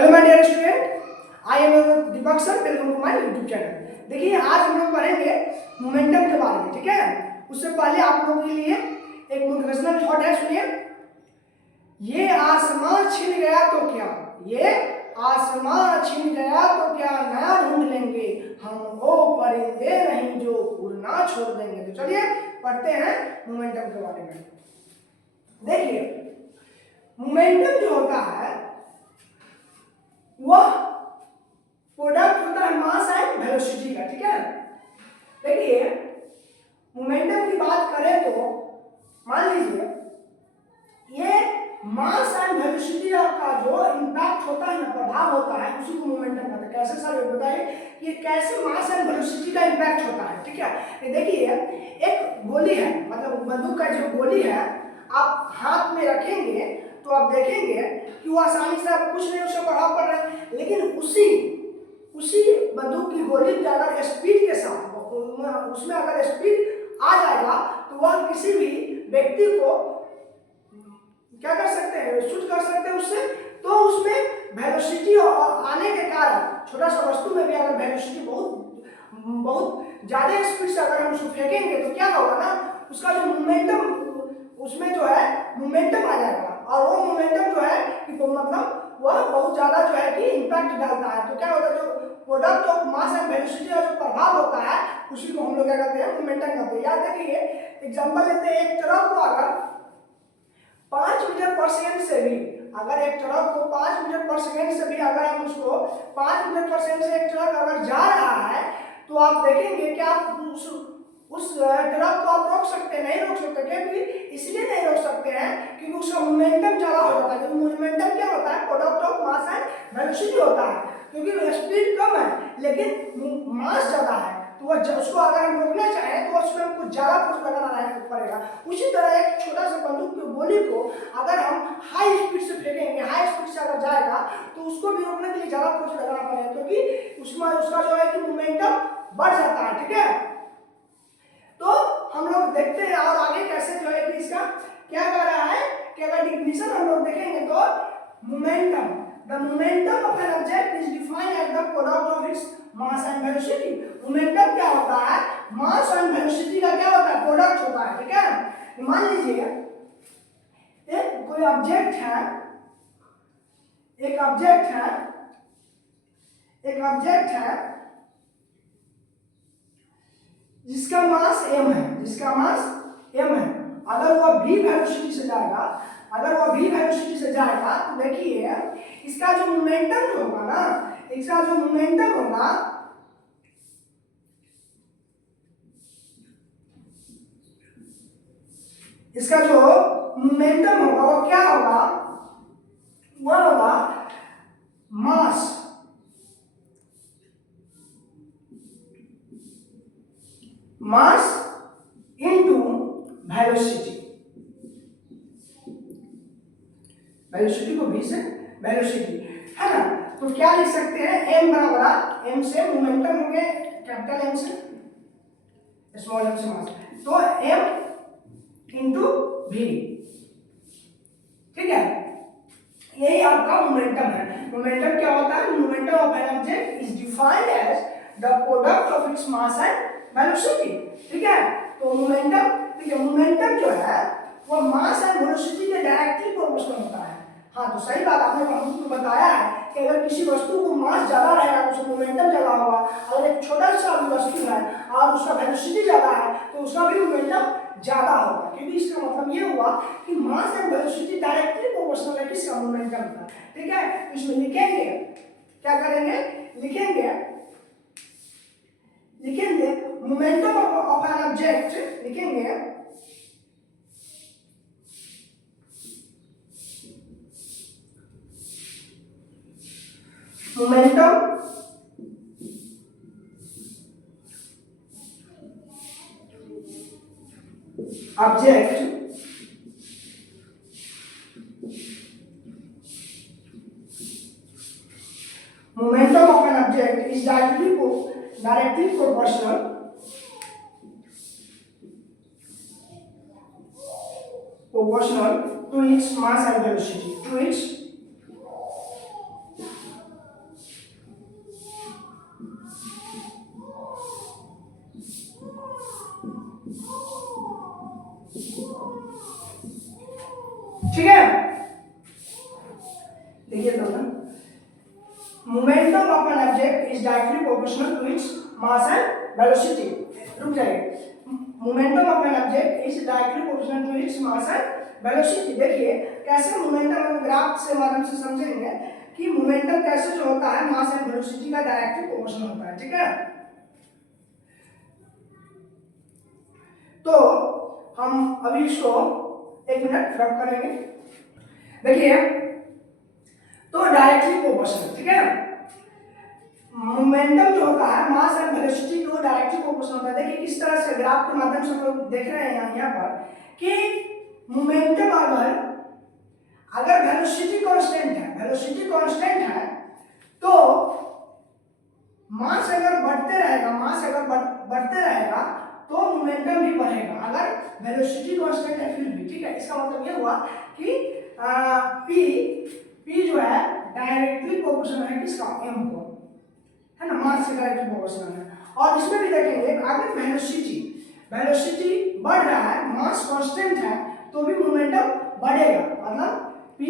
Hello my dear student, I am Deepak sir, welcome to my YouTube channel. देखिए आज हम लोग पढ़ेंगे मोमेंटम के बारे में, ठीक है। उससे पहले आप लोगों के लिए एक मोटिवेशनल थॉट है, सुनिए। ये आसमां छिन गया तो क्या, ये आसमां छिन गया तो क्या, नया ढूंढ लेंगे हम वो परिंदे नहीं जो उड़ना छोड़ देंगे। तो चलिए पढ़ते हैं मोमेंटम के बारे में। देखिए मोमेंटम जो होता है वह प्रोडक्ट होता है मास एंड वेलोसिटी का, ठीक है। देखिए मोमेंटम की बात करें तो मान लीजिए ये मास एंड वेलोसिटी का जो इम्पैक्ट होता है ना, प्रभाव होता है, उसी को मोमेंटम कहते हैं। कैसे सर ये बताइए, ये कैसे मास एंड वेलोसिटी का इम्पैक्ट होता है, ठीक है। ये देखिए एक गोली है, मतलब बंदूक का जो गोली है, आप हाथ में रखेंगे तो आप देखेंगे कि वो आसानी से कुछ नहीं उससे प्रभाव पड़ रहा है, लेकिन उसी बंदूक की गोली के अगर स्पीड के साथ उसमें अगर स्पीड आ जाएगा तो वह किसी भी व्यक्ति को क्या कर सकते हैं, शूट कर सकते हैं उससे। तो उसमें वेलोसिटी आने के कारण छोटा सा वस्तु में भी अगर वेलोसिटी बहुत ज्यादा स्पीड से अगर हम उसको फेंकेंगे तो क्या होगा ना, उसका जो मोमेंटम, उसमें जो है मोमेंटम आ जाएगा, और वो मोमेंटम जो है कि तो मतलब वह बहुत ज्यादा जो है कि इम्पैक्ट डालता है। तो क्या होता है, जो product of mass and velocity का जो प्रभाव होता है उसी को हम लोग क्या कहते हैं, मोमेंटम कहते हैं। याद देखिए एग्जांपल लेते हैं, एक ट्रक को अगर 5 मीटर पर सेकंड से भी, अगर एक ट्रक को 5 मीटर पर सेकंड से भी अगर हम उसको 5 मीटर पर सेकंड से एक ट्रक अगर जा रहा है तो आप देखेंगे कि आप उस ट्रक को आप रोक सकते हैं, नहीं रोक सकते। क्योंकि इसलिए नहीं रोक सकते हैं क्योंकि उसका मोमेंटम ज्यादा हो जाता है। क्योंकि मोमेंटम क्या होता है, product of mass and velocity होता है। क्योंकि स्पीड कम है लेकिन मास ज्यादा है, तो वह उसको अगर हम रोकना चाहें तो उसमें हमको ज्यादा फोर्स लगाना पड़ेगा। उसी तरह एक छोटा सा बंदूक की गोली को अगर हम हाई स्पीड से फेंकेंगे, हाई स्पीड से अगर जाएगा तो उसको भी रोकने के लिए ज्यादा फोर्स लगाना पड़ेगा, क्योंकि उसमें उसका जो है कि मोमेंटम बढ़ जाता है, ठीक है। तो हम लोग देखते हैं और आगे कैसे जो है कि इसका क्या कह रहा है कि अगर डिफिनेशन हम लोग देखेंगे तो momentum, the momentum of an object is defined as the product of its mass and velocity. Momentum क्या होता है, मास एंड वेलोसिटी का क्या होता है, प्रोडक्ट होता है, ठीक है। मान लीजिए एक कोई ऑब्जेक्ट है, एक ऑब्जेक्ट है जिसका मास m है, जिसका मास m है। अगर वह v वेलोसिटी से जाएगा, अगर वह v वेलोसिटी से जाएगा तो देखिए इसका जो मोमेंटम होगा ना, इसका जो मोमेंटम होगा इसका जो मोमेंटम होगा वो क्या होगा, वह होगा मास इनटू वेलोसिटी। वेलोसिटी को v से वेलोसिटी है ना, तो क्या लिख सकते हैं, m बराबर m से मोमेंटम हो गए कैपिटल M से स्मॉल m से मास, तो m इंटू v, ठीक है। यही आपका मोमेंटम है। मोमेंटम क्या होता है, momentum of an object is defined as the product of its mass and velocity, ठीक है। तो मोमेंटम, ठीक है, मोमेंटम जो है वो मास एंड वेलोसिटी के डायरेक्टली प्रोपोर्शनल होता है। हाँ तो सही बात आपने हमको बताया है कि अगर किसी वस्तु को मास ज्यादा रहेगा तो उसका मोमेंटम ज्यादा होगा। अगर एक छोटा सा वस्तु है और उसका वेलोसिटी ज्यादा है तो उसका भी मोमेंटम ज्यादा होगा। क्योंकि इसका मतलब ये हुआ कि मास एंड वेलोसिटी डायरेक्टली प्रोपोर्शनल है किसका, मोमेंटम का, ठीक है। तो इसमें लिखेंगे, क्या करेंगे, लिखेंगे मोमेंटम ऑफ एन ऑब्जेक्ट, लिखेंगे momentum object momentum of an object is directly proportional to its mass and velocity, to its ठीक है, देखिए तो ना, momentum of an object is directly proportional to its mass and velocity. रुक जाइए, momentum of an object is directly proportional to its mass and velocity. देखिए कैसे momentum हम ग्राफ से माध्यम से समझेंगे कि मोमेंटम कैसे जो होता है मास एंड वेलोसिटी का डायरेक्टली प्रोपोर्शनल होता है। ठीक है, तो हम अभी इसको एक मिनट रब करेंगे। देखिए तो डायरेक्टली प्रोपोर्शनल, ठीक है, मोमेंटम जो होता है मास एंड वेलोसिटी को डायरेक्टली प्रोपोर्शनल होता है। देखिए किस तरह से ग्राफ के माध्यम से हम लोग देख रहे हैं यहाँ पर कि मोमेंटम अगर वेलोसिटी कांस्टेंट है, वेलोसिटी कांस्टेंट है तो मास अगर बढ़ते रहेगा, मास अगर बढ़ते रहेगा तो मोमेंटम भी बढ़ेगा, अगर वेलोसिटी कांस्टेंट है फिर भी। ठीक है, इसका मतलब ये हुआ कि P जो है डायरेक्टली प्रोपोर्शनल है किसका, m को, है ना, मास से डायरेक्टली प्रोपोर्शनल है। और इसमें भी देखेंगे अगर वेलोसिटी बढ़ रहा है, मास कांस्टेंट है तो भी मोमेंटम बढ़ेगा, मतलब P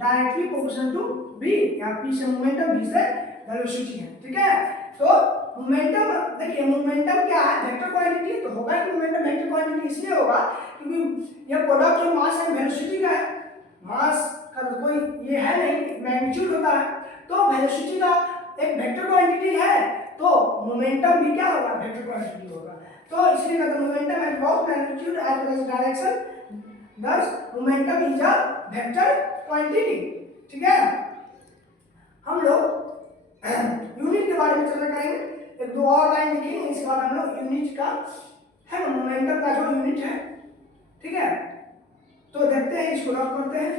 directly proportional to V, या P से मोमेंटम, V से वेलोसिटी है। ठीक है, तो मोमेंटम, देखिए मोमेंटम क्या है, वेक्टर क्वांटिटी, तो होगा कि मोमेंटम वेक्टर क्वांटिटी इसलिए होगा क्योंकि यह प्रोडक्ट जो मास एंड वेलोसिटी का है, मास का कोई ये है नहीं, मैग्नीट्यूड होता है, तो वेलोसिटी का एक वेक्टर क्वांटिटी है तो मोमेंटम भी क्या होगा, वेक्टर क्वांटिटी होगा। तो इसलिए कहते हैं momentum has both magnitude as well as direction, thus momentum is a vector quantity. ठीक है, हम लोग यूनिट के बारे में चर्चा करेंगे, एक दो और लाइन लिखेंगे, इसके बाद हम लोग यूनिट का, है ना, मोमेंटम का जो यूनिट है। ठीक है, तो देखते हैं, इसको रब करते हैं।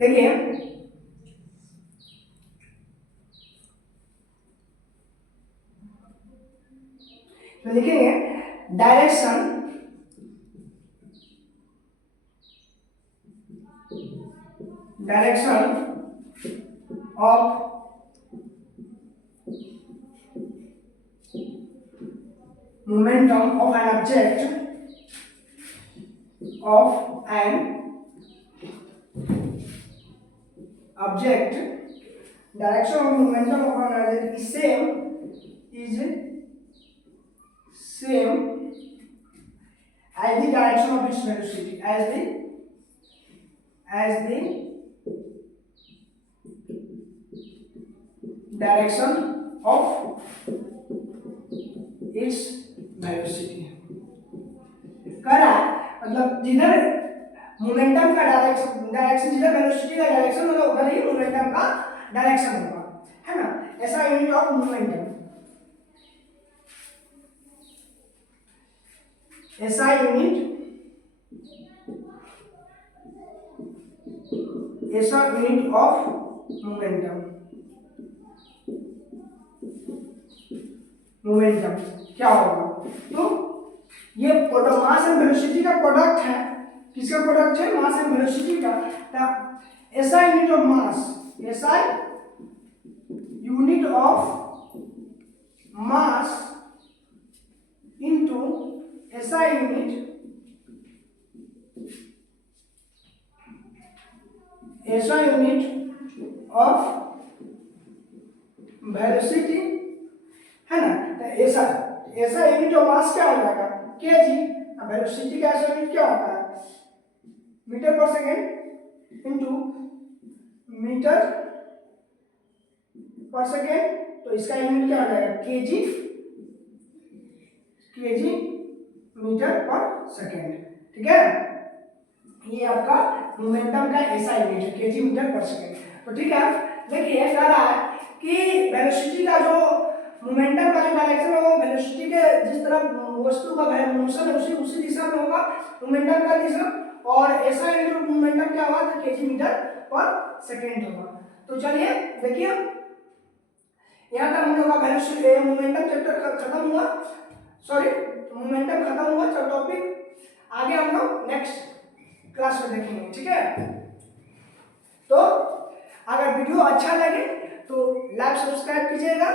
देखिए तो लिखेंगे direction of momentum of an object, direction of momentum of an object is same as the direction of its velocity, as the direction of its velocity। कह रहा है मतलब जिधर मोमेंटम का डायरेक्शन जिधर वेलोसिटी का डायरेक्शन होगा उधर ही मोमेंटम का डायरेक्शन होगा, है ना। ऐसा यूनिट ऑफ मोमेंटम, ऐसा यूनिट ऑफ मोमेंटम क्या होगा, तो ये मास एंड वेलोसिटी का प्रोडक्ट है, किसका प्रोडक्ट है, मास एंड वेलोसिटी का। ऐसा यूनिट ऑफ मास, ऐसा यूनिट ऑफ मास इनटू ऐसा यूनिट ऑफ वेलोसिटी, है ना। तो ऐसा यूनिट ऑफ मास क्या हो जाएगा, केजी। वेलोसिटी का ऐसा यूनिट क्या होता है, मीटर पर सेकेंड इनटू मीटर पर सेकेंड, तो इसका यूनिट क्या हो जाएगा, केजी मीटर पर सेकेंड। ठीक है, ये आपका मोमेंटम का ऐसा यूनिट है, केजी मीटर पर सेकेंड। तो ठीक है, देखिए कह रहा है कि वेलोसिटी का जो मोमेंटम का जो डायरेक्शन है वो वेलोसिटी के जिस तरफ वस्तु का मोशन उसी दिशा में होगा, मोमेंटम का दिशा, और ऐसा एंगुलर मोमेंटम क्या होगा, तो kg मीटर पर सेकेंड होगा। तो चलिए देखिए यहाँ तक हम लोग का वेलोसिटी मोमेंटम चैप्टर खत्म हुआ, सॉरी मोमेंटम खत्म हुआ। तो टॉपिक आगे हम लोग नेक्स्ट क्लास में देखेंगे, ठीक है। तो अगर वीडियो अच्छा लगे तो लाइक सब्सक्राइब कीजिएगा।